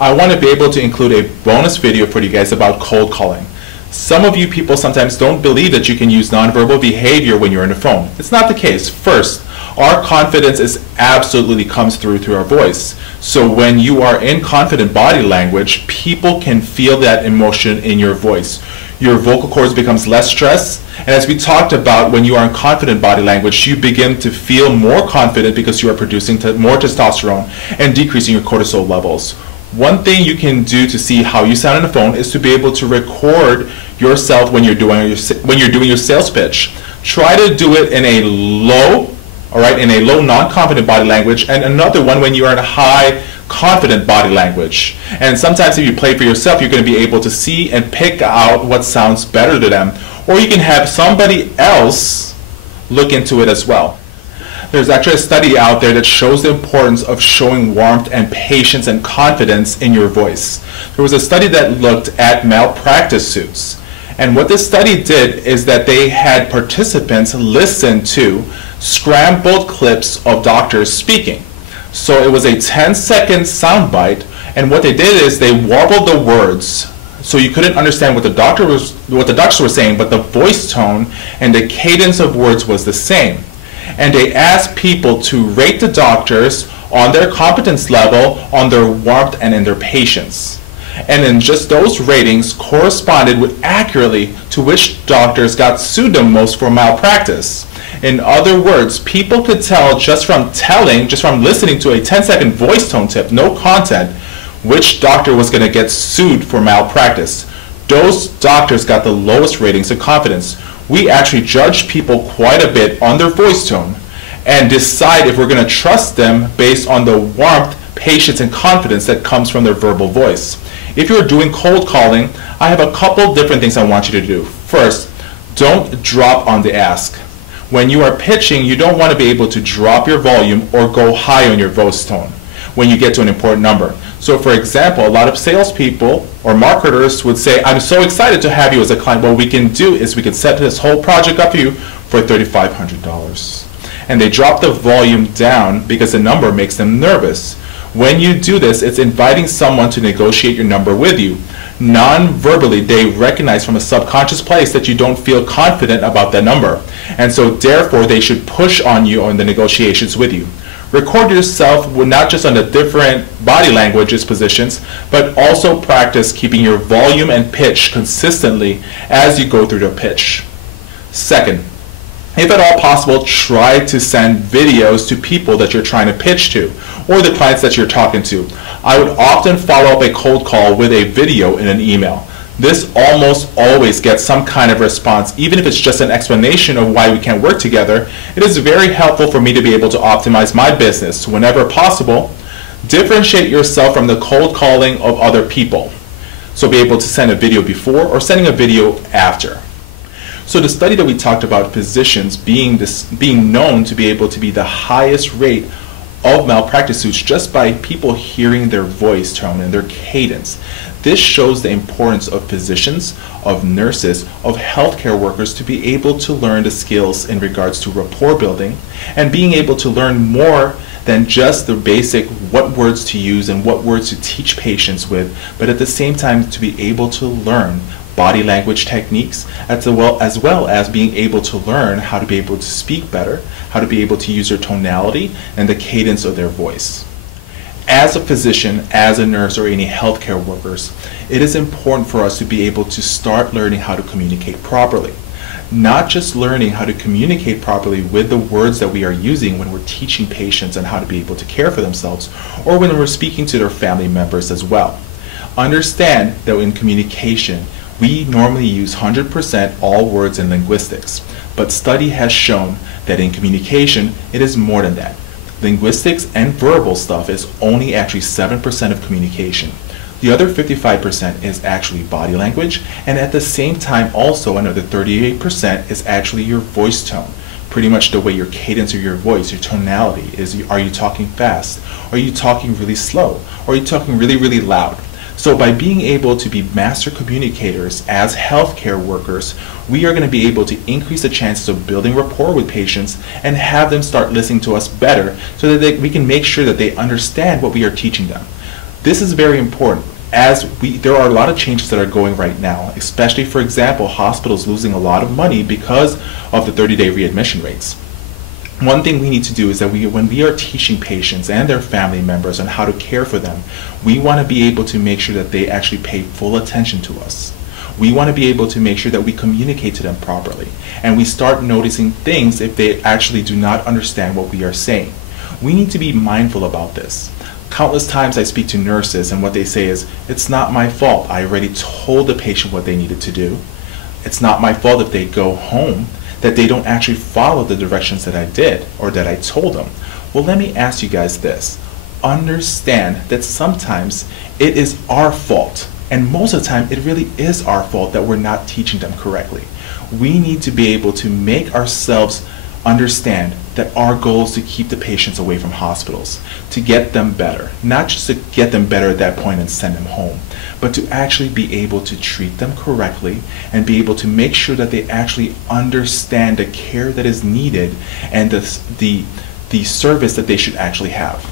I want to be able to include a bonus video for you guys about cold calling. Some of you people sometimes don't believe that you can use nonverbal behavior when you're on the phone. It's not the case. First, our confidence absolutely comes through our voice. So when you are in confident body language, people can feel that emotion in your voice. Your vocal cords becomes less stressed, and as we talked about, when you are in confident body language, you begin to feel more confident because you are producing more testosterone and decreasing your cortisol levels. One thing you can do to see how you sound on the phone is to be able to record yourself when you're doing your sales pitch. Try to do it in a low, non-confident body language, and another one when you are in a high confident body language. And sometimes if you play for yourself, you're going to be able to see and pick out what sounds better to them. Or you can have somebody else look into it as well. There's actually a study out there that shows the importance of showing warmth and patience and confidence in your voice. There was a study that looked at malpractice suits. And what this study did is that they had participants listen to scrambled clips of doctors speaking. So it was a 10-second soundbite, and what they did is they warbled the words so you couldn't understand what the doctors were saying, but the voice tone and the cadence of words was the same. And they asked people to rate the doctors on their competence level, on their warmth, and in their patience. And then just those ratings corresponded accurately to which doctors got sued the most for malpractice. In other words, people could tell just from listening to a 10-second voice tone tip, no content, which doctor was going to get sued for malpractice. Those doctors got the lowest ratings of confidence. We actually judge people quite a bit on their voice tone and decide if we're going to trust them based on the warmth, patience, and confidence that comes from their verbal voice. If you're doing cold calling, I have a couple different things I want you to do. First, don't drop on the ask. When you are pitching, you don't want to be able to drop your volume or go high on your voice tone when you get to an important number. So for example, a lot of salespeople or marketers would say, I'm so excited to have you as a client. What we can do is we can set this whole project up for you for $3,500. And they drop the volume down because the number makes them nervous. When you do this, it's inviting someone to negotiate your number with you. Non-verbally, they recognize from a subconscious place that you don't feel confident about that number. And so therefore, they should push on you on the negotiations with you. Record yourself not just on the different body languages positions, but also practice keeping your volume and pitch consistently as you go through the pitch. Second, if at all possible, try to send videos to people that you're trying to pitch to or the clients that you're talking to. I would often follow up a cold call with a video in an email. This almost always gets some kind of response, even if it's just an explanation of why we can't work together. It is very helpful for me to be able to optimize my business. Whenever possible, differentiate yourself from the cold calling of other people. So be able to send a video before or sending a video after. So the study that we talked about, physicians being known to be able to be the highest rate of malpractice suits just by people hearing their voice tone and their cadence. This shows the importance of physicians, of nurses, of healthcare workers to be able to learn the skills in regards to rapport building and being able to learn more than just the basic what words to use and what words to teach patients with, but at the same time to be able to learn body language techniques as well as being able to learn how to be able to speak better, how to be able to use their tonality and the cadence of their voice. As a physician, as a nurse, or any healthcare workers, it is important for us to be able to start learning how to communicate properly. Not just learning how to communicate properly with the words that we are using when we're teaching patients on how to be able to care for themselves, or when we're speaking to their family members as well. Understand that in communication, we normally use 100% all words in linguistics, but study has shown that in communication, it is more than that. Linguistics and verbal stuff is only actually 7% of communication. The other 55% is actually body language, and at the same time also another 38% is actually your voice tone. Pretty much the way your cadence of your voice, your tonality is. Are you talking fast? Are you talking really slow? Or are you talking really, really loud? So by being able to be master communicators as healthcare workers, we are going to be able to increase the chances of building rapport with patients and have them start listening to us better so that we can make sure that they understand what we are teaching them. This is very important, as there are a lot of changes that are going right now, especially, for example, hospitals losing a lot of money because of the 30-day readmission rates. One thing we need to do is that when we are teaching patients and their family members on how to care for them, we want to be able to make sure that they actually pay full attention to us. We want to be able to make sure that we communicate to them properly, and we start noticing things if they actually do not understand what we are saying. We need to be mindful about this. Countless times I speak to nurses, and what they say is, "It's not my fault. I already told the patient what they needed to do. It's not my fault if they go home that they don't actually follow the directions that I did or that I told them." Well, let me ask you guys this. Understand that sometimes it is our fault, and most of the time it really is our fault that we're not teaching them correctly. We need to be able to make ourselves understand that our goal is to keep the patients away from hospitals, to get them better, not just to get them better at that point and send them home, but to actually be able to treat them correctly and be able to make sure that they actually understand the care that is needed and the service that they should actually have.